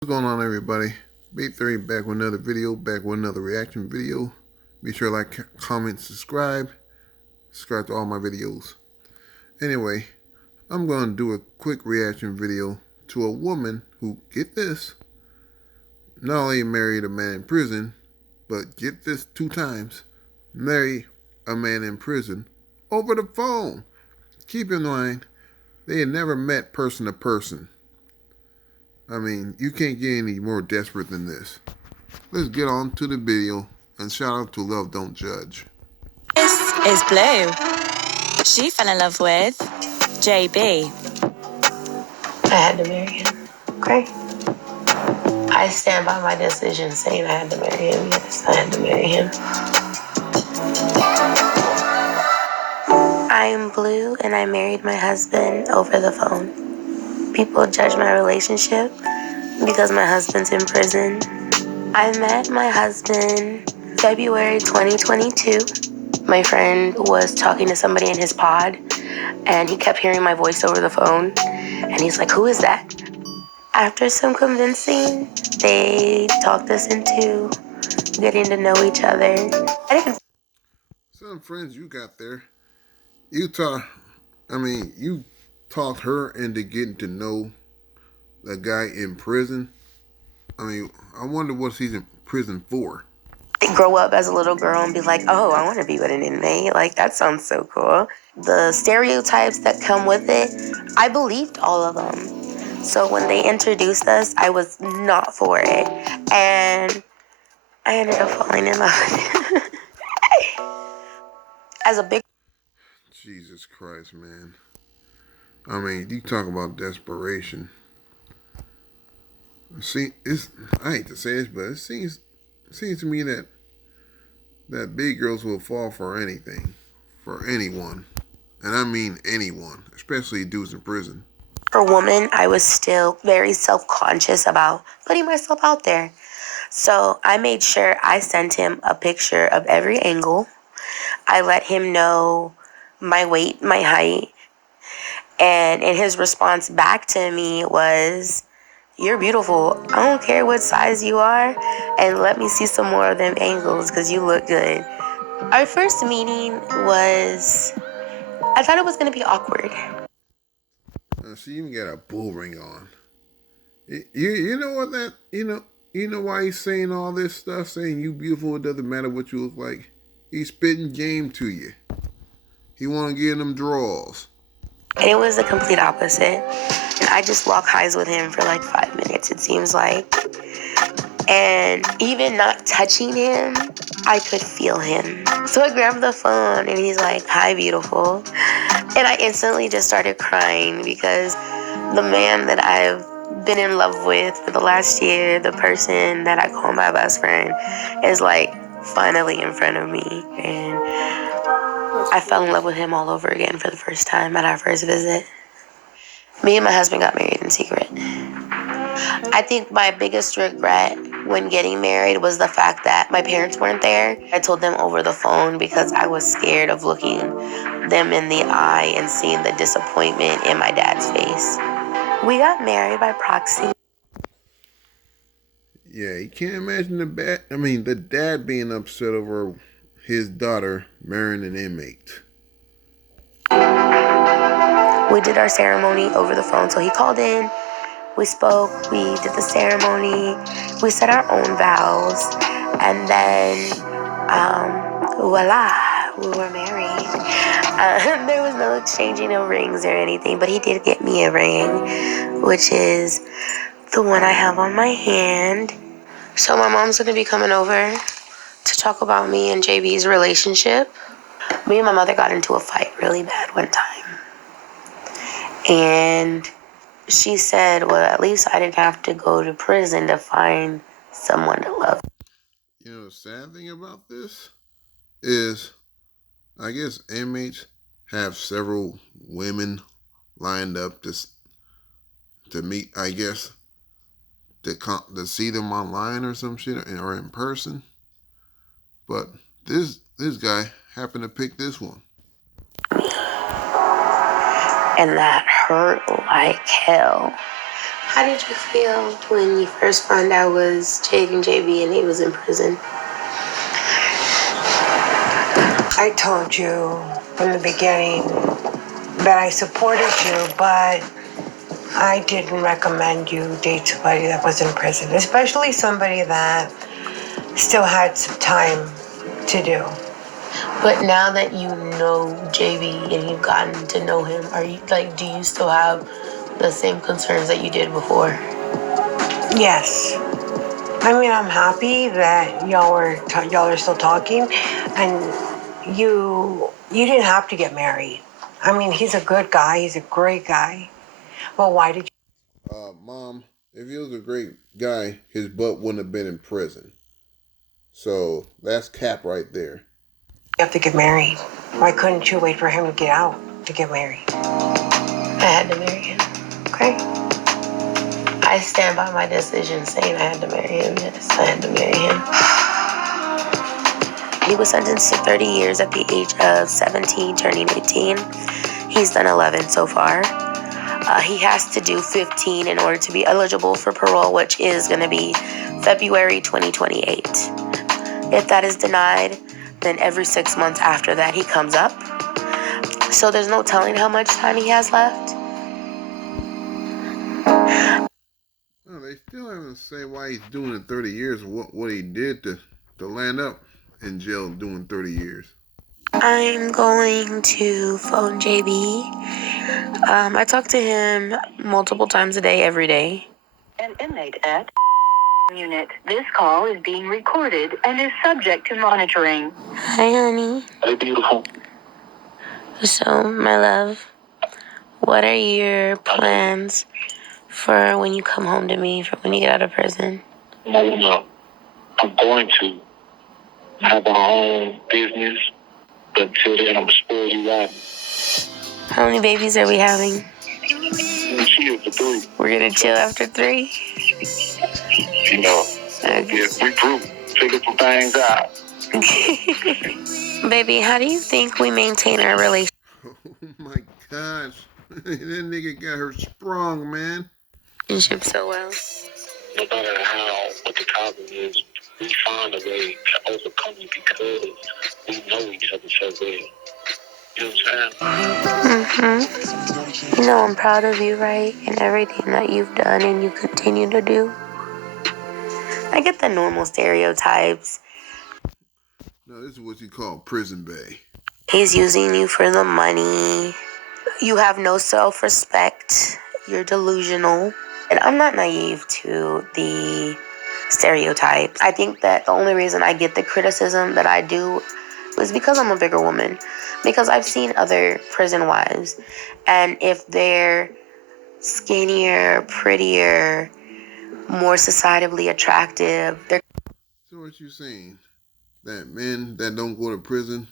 What's going on, everybody? B3 back with another video, back with another reaction video. Be sure to like, comment, subscribe to all my videos. Anyway, I'm going to do a quick reaction video to a woman who, get this, not only married a man in prison, but get this, 2 times, married a man in prison over the phone. Keep in mind, they had never met person to person. I mean, you can't get any more desperate than this. Let's get on to the video, and shout out to Love Don't Judge. This is Blue. She fell in love with JB. I had to marry him. Okay. I stand by my decision saying I had to marry him. Yes, I had to marry him. I'm Blue, and I married my husband over the phone. People judge my relationship because my husband's in prison. I met my husband February 2022. My friend was talking to somebody in his pod, and he kept hearing my voice over the phone. And he's like, "Who is that?" After some convincing, they talked us into getting to know each other. Some friends you got there, you talked her into getting to know the guy in prison. I wonder what he's in prison for. Grow up as a little girl and be like, "Oh, I want to be with an inmate. Like, that sounds so cool." The stereotypes that come with it, I believed all of them. So when they introduced us, I was not for it. And I ended up falling in love. As a big Jesus Christ, man. You talk about desperation. See, I hate to say this, but it seems to me that big girls will fall for anything, for anyone. And I mean anyone, especially dudes in prison. for woman, I was still very self-conscious about putting myself out there. So I made sure I sent him a picture of every angle. I let him know my weight, my height. And his response back to me was, "You're beautiful. I don't care what size you are. And let me see some more of them angles because you look good." Our first meeting I thought it was going to be awkward. She even got a bull ring on. You know what that you know why he's saying all this stuff, saying you beautiful, it doesn't matter what you look like. He's spitting game to you. He want to get them draws. And it was the complete opposite. And I just locked eyes with him for like 5 minutes, it seems like. And even not touching him, I could feel him. So I grabbed the phone and he's like, "Hi, beautiful." And I instantly just started crying because the man that I've been in love with for the last year, the person that I call my best friend, is like finally in front of me. And I fell in love with him all over again for the first time at our first visit. Me and my husband got married in secret. I think my biggest regret when getting married was the fact that my parents weren't there. I told them over the phone because I was scared of looking them in the eye and seeing the disappointment in my dad's face. We got married by proxy. Yeah, you can't imagine the dad being upset over his daughter marrying an inmate. We did our ceremony over the phone, so he called in. We spoke, we did the ceremony, we said our own vows, and then, voila, we were married. There was no exchanging of rings or anything, but he did get me a ring, which is the one I have on my hand. So my mom's gonna be coming over to talk about me and JB's relationship. Me and my mother got into a fight really bad one time. And she said, well, at least I didn't have to go to prison to find someone to love. You know, the sad thing about this is, I guess inmates have several women lined up to meet. I guess to see them online or some shit, or in person. But this guy happened to pick this one. And that hurt like hell How did you feel when you first found out was dating JB and he was in prison? I told you from the beginning that I supported you, but I didn't recommend you date somebody that was in prison, especially somebody that still had some time to do. But now that you know JB and you've gotten to know him, are you do you still have the same concerns that you did before? Yes. I mean, I'm happy that y'all are still talking, and you didn't have to get married. I mean, he's a good guy. He's a great guy. Well, why did Mom, if he was a great guy, his butt wouldn't have been in prison. So that's cap right there. you have to get married? Why couldn't you wait for him to get out to get married? I had to marry him. Okay. I stand by my decision saying I had to marry him. Yes, I had to marry him. He was sentenced to 30 years at the age of 17, turning 18. He's done 11 so far. He has to do 15 in order to be eligible for parole, which is going to be February 2028. If that is denied, then every 6 months after that, he comes up. So there's no telling how much time he has left. No, they still haven't said why he's doing it 30 years or what he did to land up in jail doing 30 years. I'm going to phone JB. I talk to him multiple times a day, every day. An inmate at unit. This call is being recorded and is subject to monitoring. Hi, honey. Hey, beautiful. So, my love, what are your plans for when you come home to me, for when you get out of prison? No. I'm going to have my own business, but until then, I'm going to spoil you right. How many babies are we having? We'll chill for 3. We're gonna chill after 3? You know, Okay. regroup, figure some things out. Baby, how do you think we maintain our relationship? Oh my gosh. That nigga got her sprung, man. So well? No matter what the problem is, we find a way to overcome it because we know each other so well. You know what I'm saying? Mm-hmm. You know I'm proud of you, right? And everything that you've done and you continue to do. I get the normal stereotypes. No, this is what you call prison bay. He's using you for the money. You have no self-respect. You're delusional. And I'm not naive to the stereotypes. I think that the only reason I get the criticism that I do is because I'm a bigger woman. Because I've seen other prison wives. And if they're skinnier, prettier, more societally attractive, they're... So what you saying? That men that don't go to prison,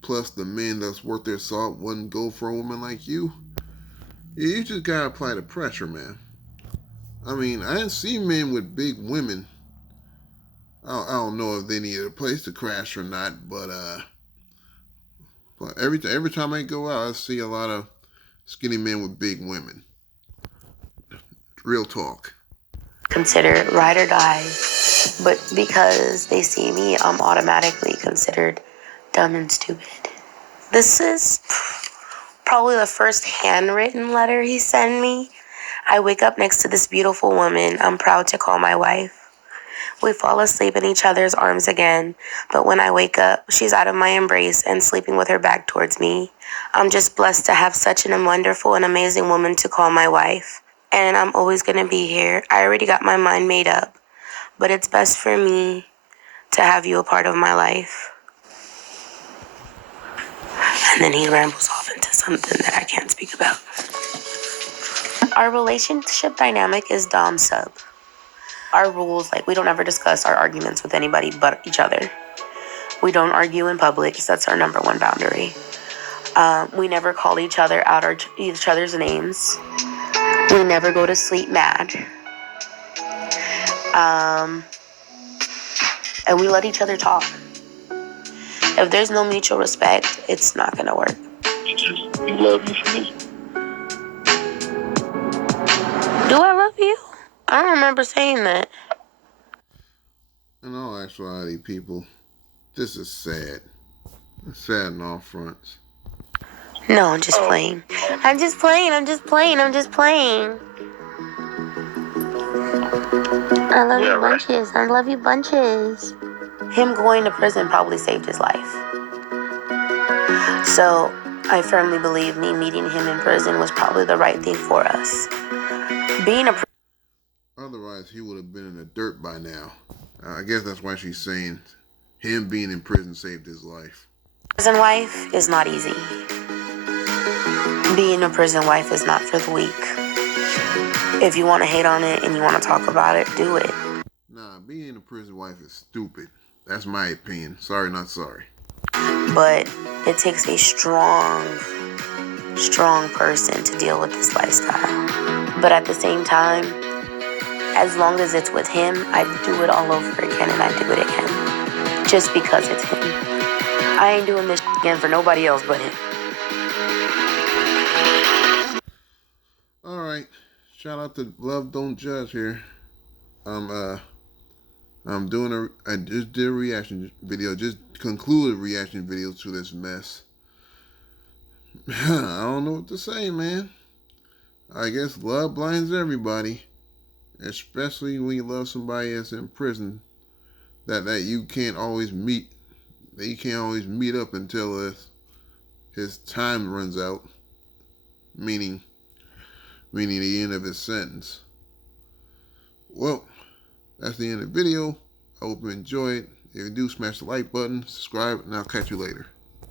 plus the men that's worth their salt, wouldn't go for a woman like you? Yeah, you just gotta apply the pressure, man. I mean, I didn't see men with big women. I don't know if they needed a place to crash or not, but every time I go out, I see a lot of skinny men with big women. Real talk. considered ride or die, but because they see me, I'm automatically considered dumb and stupid. This is probably the first handwritten letter he sent me. I wake up next to this beautiful woman I'm proud to call my wife. We fall asleep in each other's arms again, but when I wake up, she's out of my embrace and sleeping with her back towards me. I'm just blessed to have such a wonderful and amazing woman to call my wife. And I'm always going to be here. I already got my mind made up, but it's best for me to have you a part of my life. And then he rambles off into something that I can't speak about. Our relationship dynamic is dom-sub. Our rules, we don't ever discuss our arguments with anybody but each other. We don't argue in public. That's our number one boundary. We never call each other out each other's names. We never go to sleep mad. And we let each other talk. If there's no mutual respect, it's not gonna work. You love me for me. Do I love you? I don't remember saying that. In all actuality, people, this is sad. It's sad on all fronts. No, I'm just playing. I'm just playing. I'm just playing. I'm just playing. I love you bunches. I love you bunches. Him going to prison probably saved his life. So I firmly believe me meeting him in prison was probably the right thing for us. Being a Otherwise, he would have been in the dirt by now. I guess that's why she's saying him being in prison saved his life. prison wife is not easy. Being a prison wife is not for the weak. If you want to hate on it and you want to talk about it, do it. Nah, being a prison wife is stupid. That's my opinion. Sorry, not sorry. But it takes a strong person to deal with this lifestyle. But at the same time, as long as it's with him, I'd do it all over again, and I'd do it again. Just because it's him. I ain't doing this again for nobody else but him. Alright. Shout out to Love Don't Judge here. I just did a reaction video, just concluded a reaction video to this mess. I don't know what to say, man. I guess love blinds everybody. Especially when you love somebody that's in prison that you can't always meet. That you can't always meet up until his time runs out. Meaning the end of his sentence. Well, that's the end of the video. I hope you enjoyed. If you do, smash the like button, subscribe, and I'll catch you later.